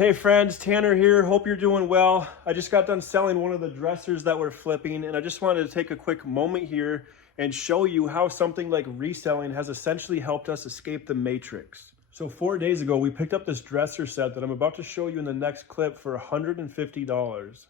Hey friends, Tanner here. Hope you're doing well. I just got done selling one of the dressers that we're flipping, and I just wanted to take a quick moment here and show you how something like reselling has essentially helped us escape the matrix. So 4 days ago, we picked up this dresser set that I'm about to show you in the next clip for $150.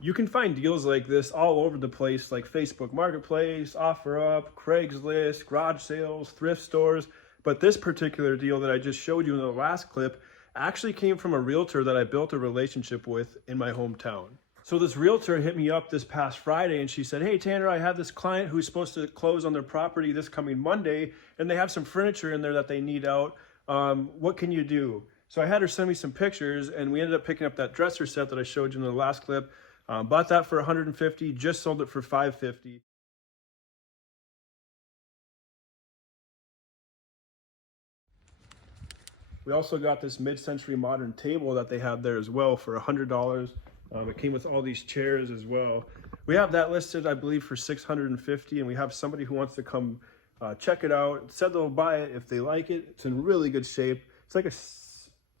You can find deals like this all over the place, like Facebook Marketplace, OfferUp, Craigslist, garage sales, thrift stores. But this particular deal that I just showed you in the last clip actually came from a realtor that I built a relationship with in my hometown. So this realtor hit me up this past Friday and she said, "Hey Tanner, I have this client who's supposed to close on their property this coming Monday and they have some furniture in there that they need out. What can you do?" So I had her send me some pictures and we ended up picking up that dresser set that I showed you in the last clip. Bought that for $150, just sold it for $550. We also got this mid-century modern table that they have there as well for $100. It came with all these chairs as well. We have that listed, I believe, for $650, and we have somebody who wants to come check it out. Said they'll buy it if they like it. It's in really good shape. It's like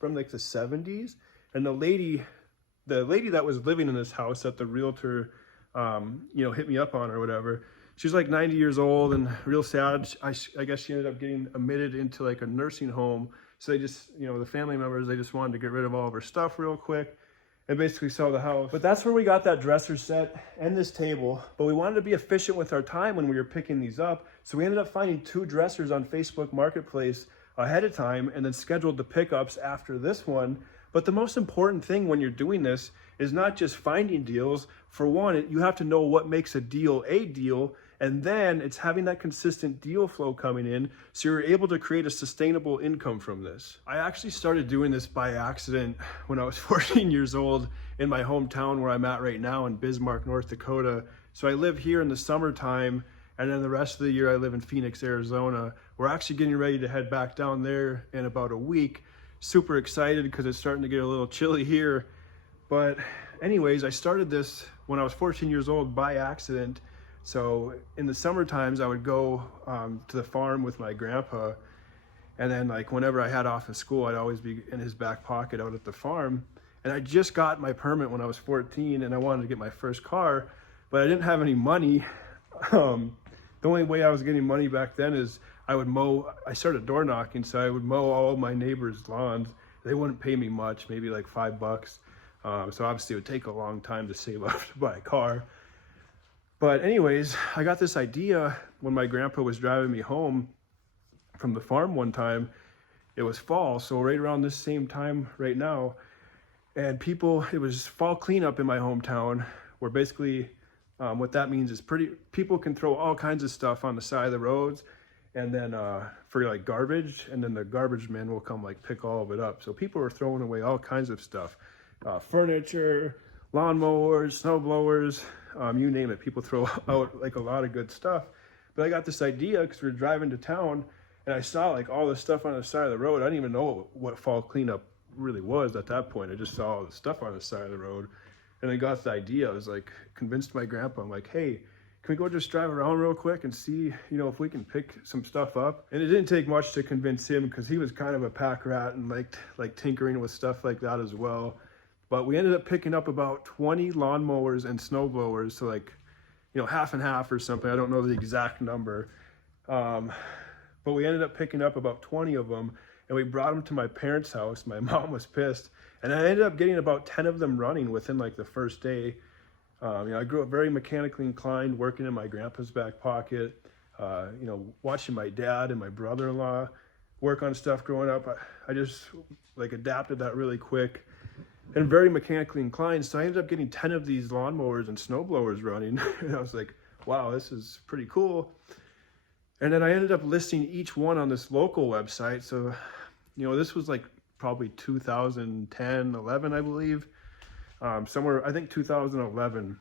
from like the 70s, and the lady that was living in this house that the realtor, hit me up on or whatever, she's like 90 years old and real sad. I guess she ended up getting admitted into like a nursing home. So they just, the family members, they just wanted to get rid of all of her stuff real quick and basically sell the house. But that's where we got that dresser set and this table. But we wanted to be efficient with our time when we were picking these up. So we ended up finding 2 dressers on Facebook Marketplace ahead of time and then scheduled the pickups after this one. But the most important thing when you're doing this is not just finding deals. For one, you have to know what makes a deal, and then it's having that consistent deal flow coming in so you're able to create a sustainable income from this. I actually started doing this by accident when I was 14 years old in my hometown where I'm at right now in Bismarck, North Dakota. So I live here in the summertime, and then the rest of the year I live in Phoenix, Arizona. We're actually getting ready to head back down there in about a week. Super excited because it's starting to get a little chilly here. But anyways, I started this when I was 14 years old by accident. So in the summer times, I would go to the farm with my grandpa. And then like whenever I had off of school, I'd always be in his back pocket out at the farm. And I just got my permit when I was 14 and I wanted to get my first car, but I didn't have any money. The only way I was getting money back then is I started door knocking, so I would mow all my neighbors' lawns. They wouldn't pay me much, maybe like $5. So obviously it would take a long time to save up to buy a car. But anyways, I got this idea when my grandpa was driving me home from the farm one time. It was fall, so right around this same time right now. And it was fall cleanup in my hometown, where basically what that means is people can throw all kinds of stuff on the side of the roads and then for like garbage, and then the garbage men will come like pick all of it up. So people are throwing away all kinds of stuff, furniture, lawnmowers, snow blowers, you name it. People throw out like a lot of good stuff. But I got this idea because we were driving to town and I saw like all this stuff on the side of the road. I didn't even know what fall cleanup really was at that point. I just saw all the stuff on the side of the road and I got the idea. I was like, convinced my grandpa. I'm like, "Hey, can we go just drive around real quick and see, if we can pick some stuff up?" And it didn't take much to convince him because he was kind of a pack rat and liked like tinkering with stuff like that as well. But we ended up picking up about 20 lawnmowers and snow blowers, so like, half and half or something. I don't know the exact number. But we ended up picking up about 20 of them and we brought them to my parents' house. My mom was pissed. And I ended up getting about 10 of them running within like the first day. I grew up very mechanically inclined, working in my grandpa's back pocket, watching my dad and my brother-in-law work on stuff growing up. I just like adapted that really quick and very mechanically inclined. So I ended up getting 10 of these lawnmowers and snow blowers running. And I was like, wow, this is pretty cool. And then I ended up listing each one on this local website. So, this was like probably 2010, 11, I believe. Somewhere, I think 2011.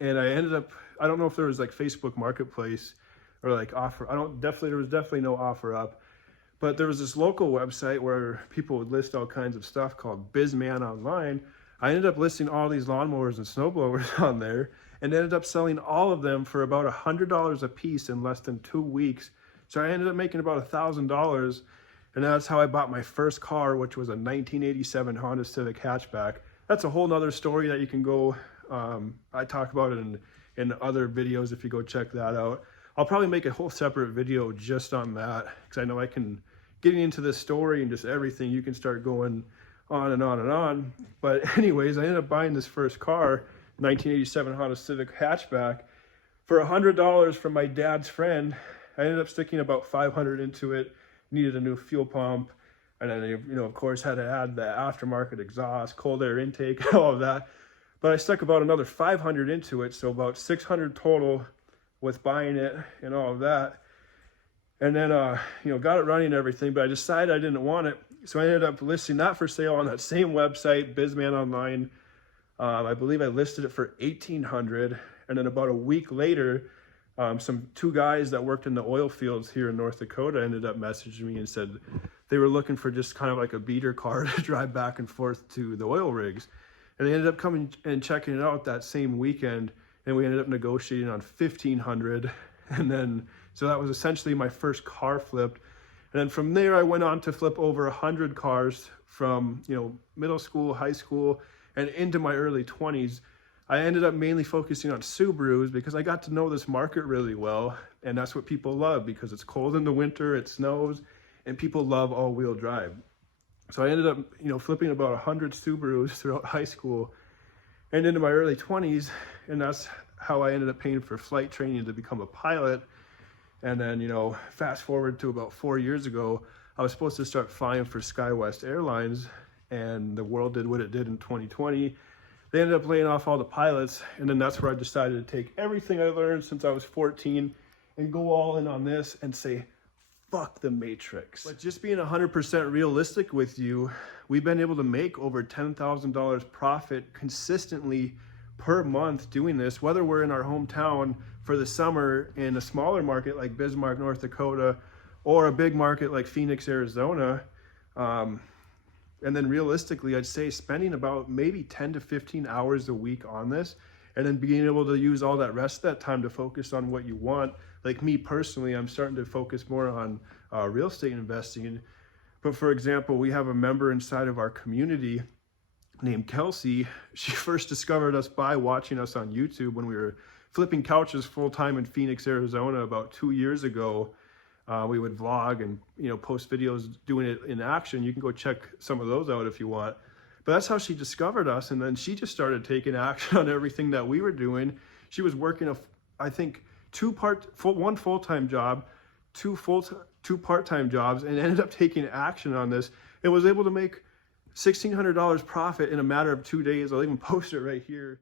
And I don't know if there was like Facebook Marketplace or like there was definitely no OfferUp, but there was this local website where people would list all kinds of stuff called BizMan Online. I ended up listing all these lawnmowers and snowblowers on there and ended up selling all of them for about $100 a piece in less than 2 weeks. So I ended up making about $1,000, and that's how I bought my first car, which was a 1987 Honda Civic hatchback. That's a whole nother story that you can go, I talk about it in other videos if you go check that out. I'll probably make a whole separate video just on that, because I know I can, getting into this story and just everything, you can start going on and on and on. But anyways, I ended up buying this first car, 1987 Honda Civic hatchback, for $100 from my dad's friend. I ended up sticking about $500 into it, needed a new fuel pump, and then, you know, of course, had to add the aftermarket exhaust, cold air intake, all of that. But I stuck about another $500 into it, so about $600 total with buying it and all of that. And then, you know, got it running and everything, but I decided I didn't want it. So I ended up listing that for sale on that same website, Bizman Online. I believe I listed it for $1,800. And then about a week later, two guys that worked in the oil fields here in North Dakota ended up messaging me and said they were looking for just kind of like a beater car to drive back and forth to the oil rigs. And they ended up coming and checking it out that same weekend, and we ended up negotiating on $1,500. And then, so that was essentially my first car flipped. And then from there, I went on to flip over 100 cars from, you know, middle school, high school, and into my early 20s. I ended up mainly focusing on Subarus because I got to know this market really well. And that's what people love, because it's cold in the winter, it snows, and people love all-wheel drive. So I ended up, you know, flipping about 100 Subarus throughout high school and into my early 20s. And that's how I ended up paying for flight training to become a pilot. And then, you know, fast forward to about 4 years ago, I was supposed to start flying for SkyWest Airlines, and the world did what it did in 2020. They ended up laying off all the pilots, and then that's where I decided to take everything I learned since I was 14 and go all in on this and say, fuck the Matrix. But just being 100% realistic with you, we've been able to make over $10,000 profit consistently per month doing this, whether we're in our hometown for the summer in a smaller market like Bismarck, North Dakota, or a big market like Phoenix, Arizona. And then realistically, I'd say spending about maybe 10 to 15 hours a week on this, and then being able to use all that rest of that time to focus on what you want. Like me personally, I'm starting to focus more on real estate investing. But for example, we have a member inside of our community named Kelsey. She first discovered us by watching us on YouTube when we were flipping couches full-time in Phoenix, Arizona about 2 years ago. We would vlog and, you know, post videos doing it in action. You can go check some of those out if you want. But that's how she discovered us, and then she just started taking action on everything that we were doing. She was working, I think, one full-time job, two part-time jobs, and ended up taking action on this and was able to make $1,600 profit in a matter of 2 days. I'll even post it right here.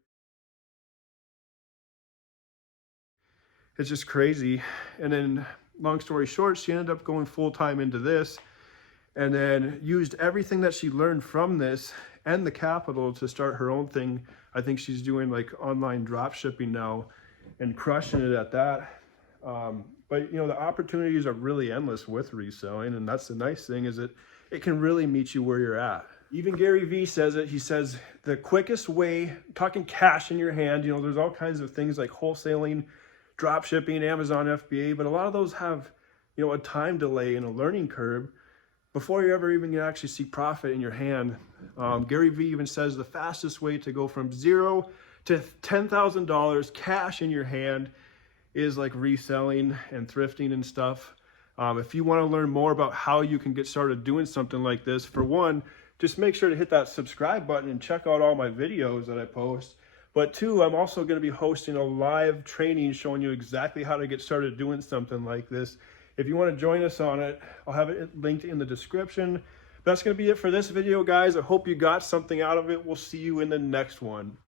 It's just crazy. And then, long story short, she ended up going full-time into this, and then used everything that she learned from this and the capital to start her own thing. I think she's doing like online drop shipping now and crushing it at that. But you know, the opportunities are really endless with reselling, and that's the nice thing, is that it can really meet you where you're at. Even Gary Vee says it. He says the quickest way, talking cash in your hand, you know, there's all kinds of things like wholesaling, drop shipping, Amazon FBA, but a lot of those have, you know, a time delay and a learning curve before you ever even actually see profit in your hand. Gary Vee even says the fastest way to go from $0 to $10,000 cash in your hand is like reselling and thrifting and stuff. If you want to learn more about how you can get started doing something like this, for one, just make sure to hit that subscribe button and check out all my videos that I post. But two, I'm also going to be hosting a live training showing you exactly how to get started doing something like this. If you want to join us on it, I'll have it linked in the description. That's going to be it for this video, guys. I hope you got something out of it. We'll see you in the next one.